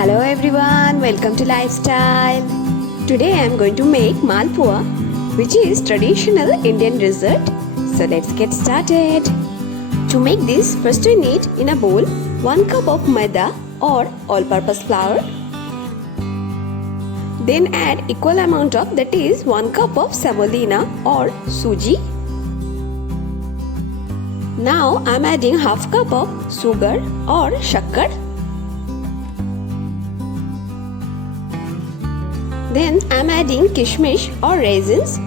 Hello everyone, welcome to Lifestyle. Today I am going to make Malpua, which is traditional Indian dessert. So let's get started. To make this, first we need in a bowl 1 cup of maida or all-purpose flour. Then add equal amount of, that is 1 cup of semolina or suji. Now I am adding half cup of sugar or shakkar. Then I am adding kishmish or raisins.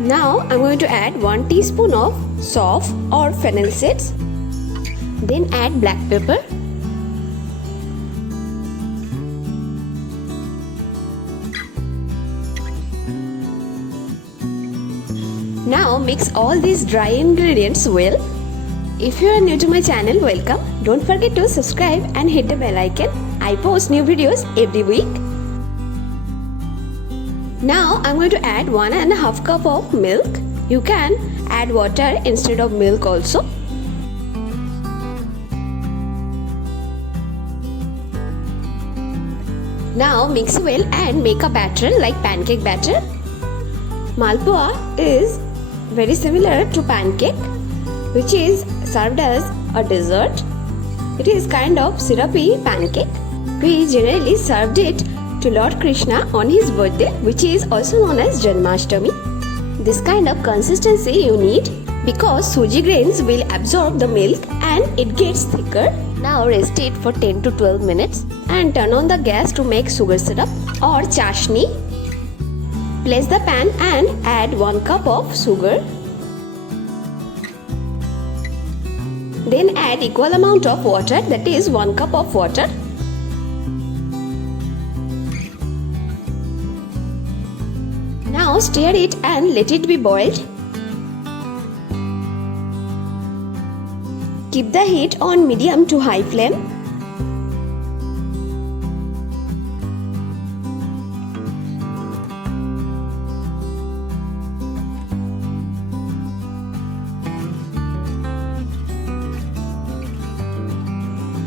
Now I am going to add 1 teaspoon of sauf or fennel seeds. Then add black pepper. Now mix all these dry ingredients well. If you are new to my channel, welcome. Don't forget to subscribe and hit the bell icon. I post new videos every week. Now I am going to add 1.5 cup of milk. You can add water instead of milk also. Now mix well and make a batter like pancake batter. Malpua is very similar to pancake, which is served as a dessert. It is kind of syrupy pancake. We generally served it to Lord Krishna on his birthday, which is also known as Janmashtami. This kind of consistency you need because suji grains will absorb the milk and it gets thicker. Now rest it for 10 to 12 minutes and turn on the gas to make sugar syrup or chashni. Place the pan and add 1 cup of sugar. Then add equal amount of water, that is 1 cup of water. Now stir it and let it be boiled. Keep the heat on medium to high flame.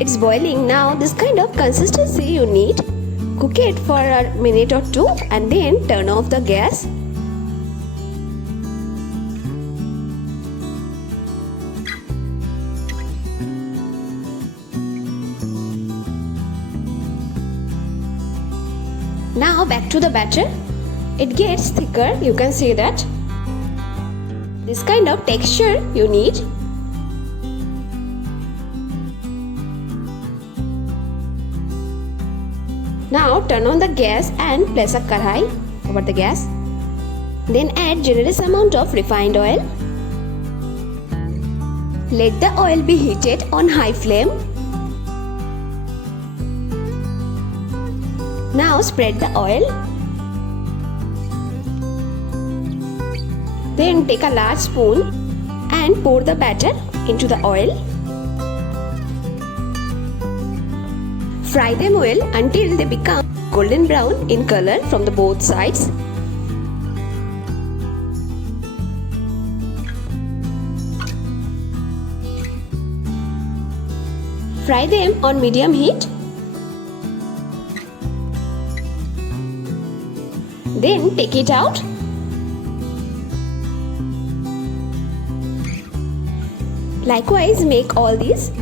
It's boiling now. This kind of consistency you need. Cook it for a minute or 2 and then turn off the gas. Now back to the batter. It gets thicker, you can see that. This kind of texture you need. Now turn on the gas and place a kadhai over the gas. Then add generous amount of refined oil. Let the oil be heated on high flame. Now spread the oil. Then take a large spoon and pour the batter into the oil. Fry them well until they become golden brown in color from the both sides. Fry them on medium heat. Then take it out. Likewise, make all these.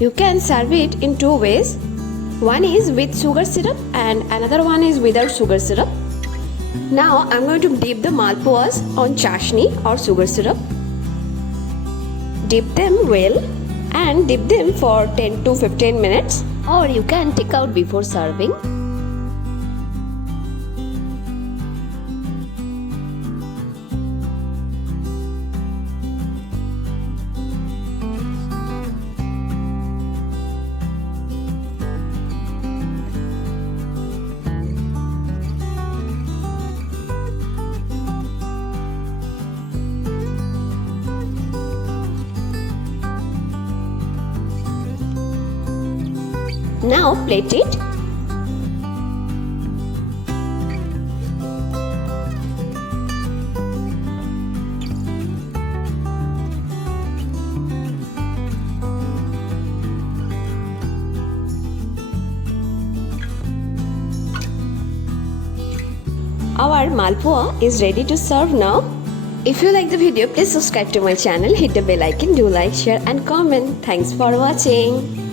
You can serve it in 2 ways. One is with sugar syrup and another one is without sugar syrup. Now I am going to dip the malpuas on chashni or sugar syrup. Dip them well and dip them for 10 to 15 minutes, or you can take out before serving. Now plate it. Our malpua is ready to serve now. If you like the video, please subscribe to my channel, hit the bell icon, do like, share and comment. Thanks for watching.